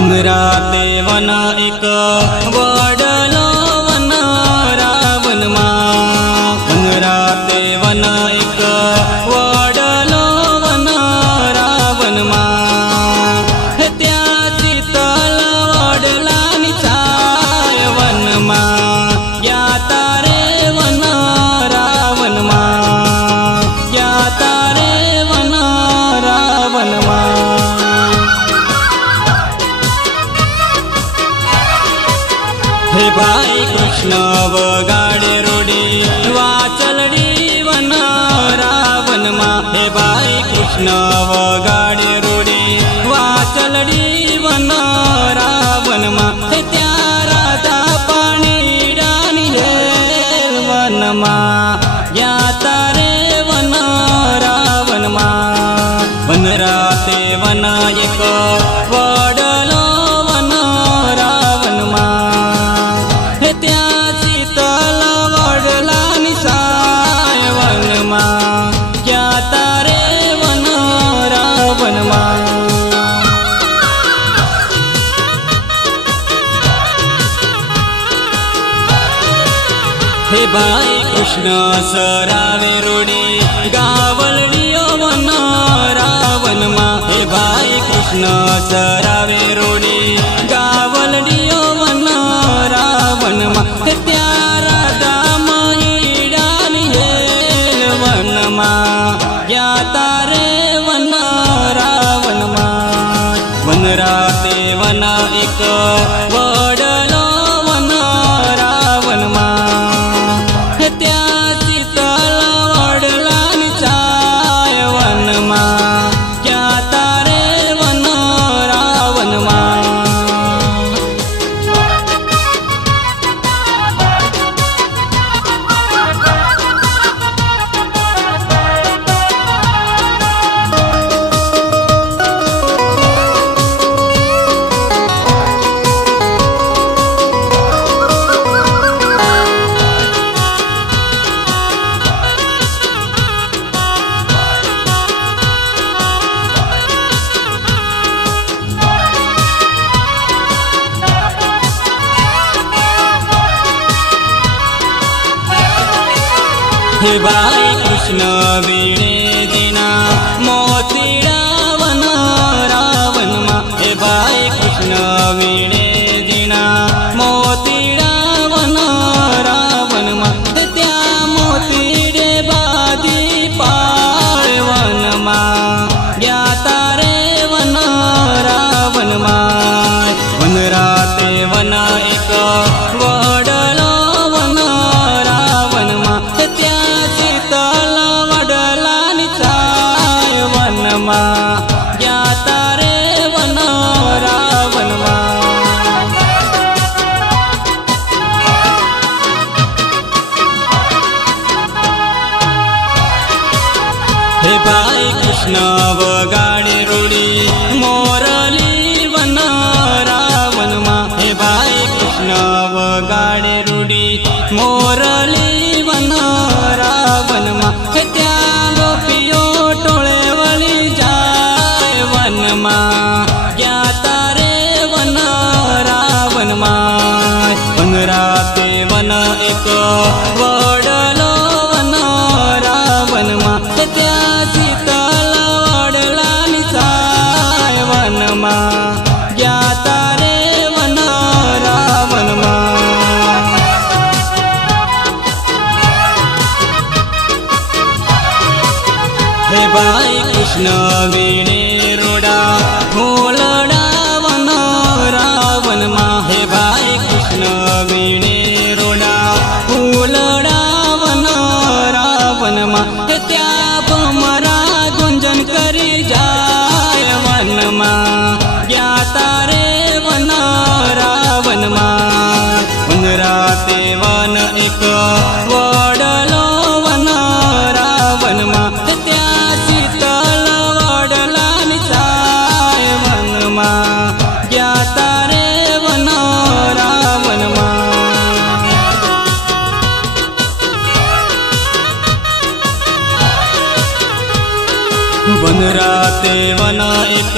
वनराते one एक वडलो one Ravan मा। वनराते one एक वडलो वन रावण मा। त्या शीतल वडलानी छाय वन मा। या तारे वन रावण मा। या तारे वन रावण मा। हे भाई कृष्ण वगाडे रोडी वाचलडी वन रावण मा। हे भाई कृष्ण वगाडे रोडी वाचलडी वन रावण मा। हे त्या राधा पाणी डानी हेल वन मा। या तारे वन रावण मा। वनराते वन एक वडलो वन रावण मा। त्या शीतल वडलानी छाय वन मा। या तारे वन रावण मा। हे भाई कृष्ण सरावे रोडी गावलडी वन रावण मा। हे भाई कृष्ण सरावे रोडी गावलडी वन रावण मा। त्या राधा महिडानी हेल वन मा। या तारे वन रावण मा। वनराते वन एक वडलो वन रावण मा। त्या शीतल वडलानी छाय वन मा। या तारे वन रावण मा। हे भाई कृष्ण वीणे दिना मोतीडा वन रावण मा। हे भाई कृष्ण वीणे दिना मोतीडा वन रावण मा। त्या मोतीडे बादी पाळ वन मा। या तारे वन रावण मा। वनराते वन एक वडलो वन रावण मा। त्या शीतल वडलानी छाय वन मा। या तारे वन रावण मा। हे भाई कृष्ण वगाडे रोडी मोरली वन रावण मा। हे भाई कृष्ण वगाडे रोडी मोरली वन रावण मा। त्या गोपियो टोळे वळी जाय वन मा। या तारे वन रावण मा। वनराते वन एक वडलो वन रावण मा। त्या शीतल वडलानी छाय वन मा। या तारे वन रावण मा। हे भाई कृष्ण वीणे रोडा होलडा वन रावण मा। हे भाई कृष्ण वीणे रोडा होलडा वन रावण मा। त्या भमरा गुंजन करी जाय वन मा। या तारे वन रावण मा। वनराते वन एक वडलो वन रावण मा। त्या शीतल वडलानी छाय वन मा। या तारे वन रावण मा। वनराते वन एक